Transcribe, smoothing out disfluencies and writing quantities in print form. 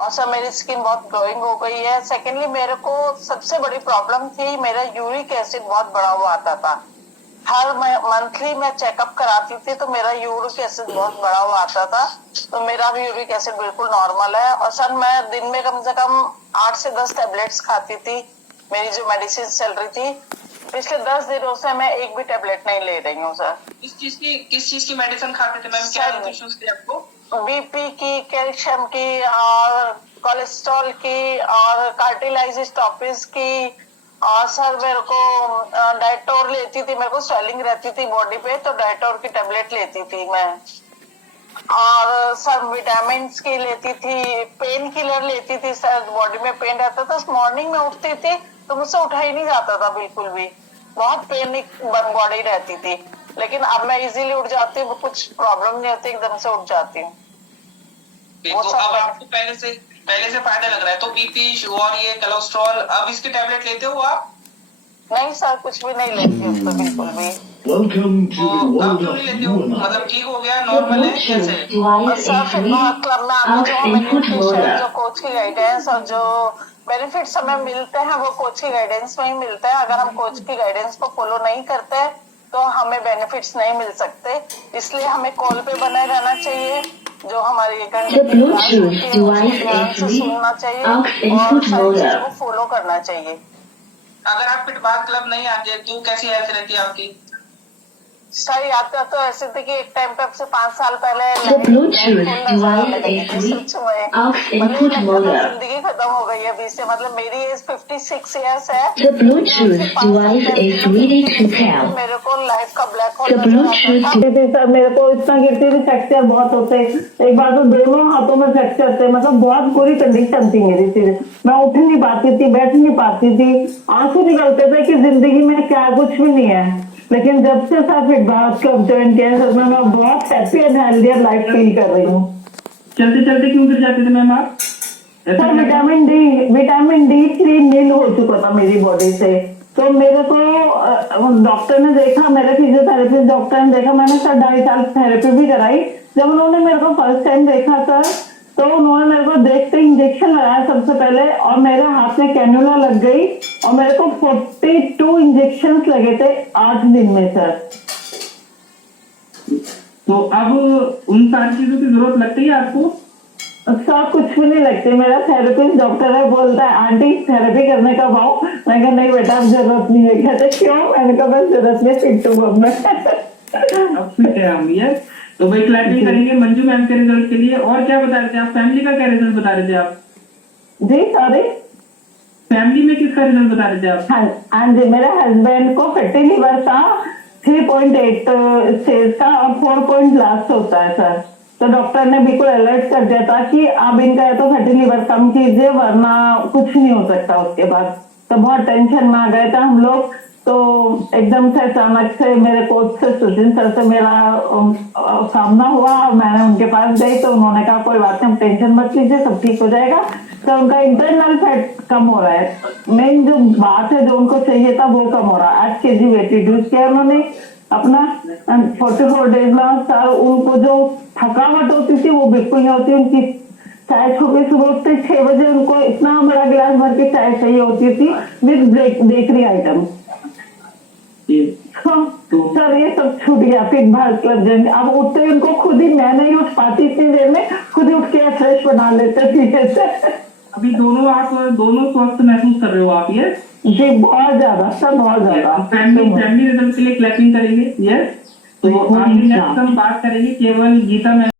और सर मेरी स्किन बहुत ग्लोइंग हो गई है। सेकेंडली मेरे को सबसे बड़ी प्रॉब्लम थी, मेरा यूरिक एसिड बहुत बढ़ा हुआ आता था। हर मंथली मैं चेकअप कराती थी तो मेरा यूरिक एसिड बहुत बढ़ा हुआ आता था। तो मेरा भी यूरिक एसिड बिल्कुल नॉर्मल है। और सर मैं दिन में कम से कम 8 से 10 टेबलेट्स खाती थी। मेरी जो मेडिसिन चल रही थी पिछले 10 दिनों से मैं एक भी टेबलेट नहीं ले रही हूँ सर। किस चीज की मेडिसिन खाते थे मैम? क्या इश्यूज थे आपको? बीपी की, कैल्शियम की और कोलेस्ट्रॉल की और कार्टिलाइजिस की। और सर मेरे को डाइटोर लेती थी, मेरे को स्वेलिंग रहती थी बॉडी पे तो डाइटोर की टेबलेट लेती थी मैं। और सर विटामिन की लेती थी, पेन किलर लेती थी सर, बॉडी में पेन रहता था। मॉर्निंग में उठती थी तो मुझसे उठा ही नहीं जाता था बिल्कुल भी, बहुत पेनिक बॉडी रहती थी। लेकिन अब मैं इजीली उठ जाती हूँ, कुछ प्रॉब्लम नहीं होती, एकदम से उठ जाती हूँ। तो अब आपको पहले से फायदा लग रहा है? तो बीपी और ये कोलेस्ट्रॉल, अब इसकी टैबलेट लेते हो आप? नहीं सर, कुछ भी नहीं लेती हूँ तो बिल्कुल भी। तो अब क्यों नहीं लेते हो? मतलब ठीक हो गया, नॉर्मल है कैसे? सर फिटनेस क्लब में आके जो हमें न्यूट्रिशन, जो कोच की गाइडेंस और जो बेनिफिट्स हमें मिलते हैं वो कोच की गाइडेंस में ही मिलते हैं। अगर हम कोच की गाइडेंस को फॉलो नहीं करते तो हमें बेनिफिट्स नहीं मिल सकते। इसलिए हमें कॉल पे बने रहना चाहिए, जो हमारी ध्यान से सुनना चाहिए और सारी चीजों को फॉलो करना चाहिए। अगर आप फिटबाथ क्लब नहीं आते तो कैसी हेल्थ रहती है आपकी? सही आता तो ऐसे थे कि एक टाइम पे अब से 5 साल पहले जिंदगी खत्म हो गई है अभी से। मतलब मेरी एज 56 ईयर्स है। मेरे को लाइफ का ब्लैक होल सर, मेरे को इतना गिरती थी, फ्रैक्चर बहुत होते। एक बार तो दोनों हाथों में फ्रैक्चर थे, मतलब बहुत बुरी कंडीशन थी मेरी। फिर मैं उठ नहीं पाती थी, बैठ नहीं पाती थी, आंसू निकलते थे कि जिंदगी में क्या कुछ भी नहीं है। लेकिन जब से सर फिटबाथ क्लब ज्वाइन किया सर, मैं बहुत happy and healthy life feel कर रही हूँ। चलते चलते क्यों गिर जाते थे मैम आप? सर विटामिन D3 नील हो चुका था मेरी बॉडी से। तो मेरे को डॉक्टर ने देखा, मेरे फिजियोथेरेपिस्ट डॉक्टर ने देखा, मैंने सर 2.5 साल थेरेपी भी कराई। जब उन्होंने मेरे को फर्स्ट टाइम देखा सर, तो उन्होंने मेरे को देखते इंजेक्शन लगाया सबसे पहले, और मेरे हाथ में कैन्युला लग गई और मेरे को 42 इंजेक्शन लगे थे 8 दिन में सर। तो अब उन सारी चीजों की जरूरत लगती है आपको? सर कुछ भी नहीं लगती। मेरा थेरेपिस्ट डॉक्टर है, बोलता है आंटी थेरेपी करने का भाव। मैं कहा नहीं बेटा अब जरूरत नहीं है। कहते क्यों? मैंने कहा बस जरूरत नहीं, फिट हूँ अब मैं। अब फिट है हम ये। तो भाई क्लैपिंग करेंगे मंजू मैम के रिजल्ट के लिए। और क्या बता रहे थे आप? फैमिली का क्या रिजल्ट बता रहे थे आप? जी सॉरी, फैमिली में किसका रिजल्ट बता रहे थे आप? हाँ जी, मेरे हस्बैंड को फैटी लिवर था, 3.8 स्टेज का और 4 पॉइंट लास्ट होता है सर। तो डॉक्टर ने बिल्कुल अलर्ट कर दिया था कि आप इनका है तो फैटी लिवर कम कीजिए वरना कुछ नहीं हो सकता उसके बाद। तो बहुत टेंशन में आ गए थे हम लोग। तो एकदम से अचानक से मेरे कोच से, सुशील सर से मेरा सामना हुआ और मैंने उनके पास गई तो उन्होंने कहा कोई बात नहीं, टेंशन मत लीजिए, सब ठीक हो जाएगा। तो उनका इंटरनल फैट कम हो रहा है, मेन जो बात है जो उनको चाहिए था वो कम हो रहा है। 8 kg वेट रिड्यूस किया उन्होंने अपना 44 डेज में सर। उनको जो थकावट होती थी वो बिल्कुल नहीं होती उनकी। चाय सुबह उठते 6 बजे उनको इतना बड़ा गिलास भर के चाय चाहिए होती थी विद बेकरी आइटम। सर ये सब छूट गया फिटबाथ क्लब ज्वाइन। अब उठते उनको खुद ही, मैं नहीं उठ पाती इतनी देर में, खुद ही उठ के फ्रेश बना लेते थे। अभी दोनों स्वस्थ महसूस कर रहे हो आप? ये जी बहुत ज्यादा सर, बहुत ज्यादा। फैमिली रिजल्ट के लिए क्लैपिंग करेंगे। यस, तो आगे नेक्स्ट हम बात करेंगे केवल गीता मैम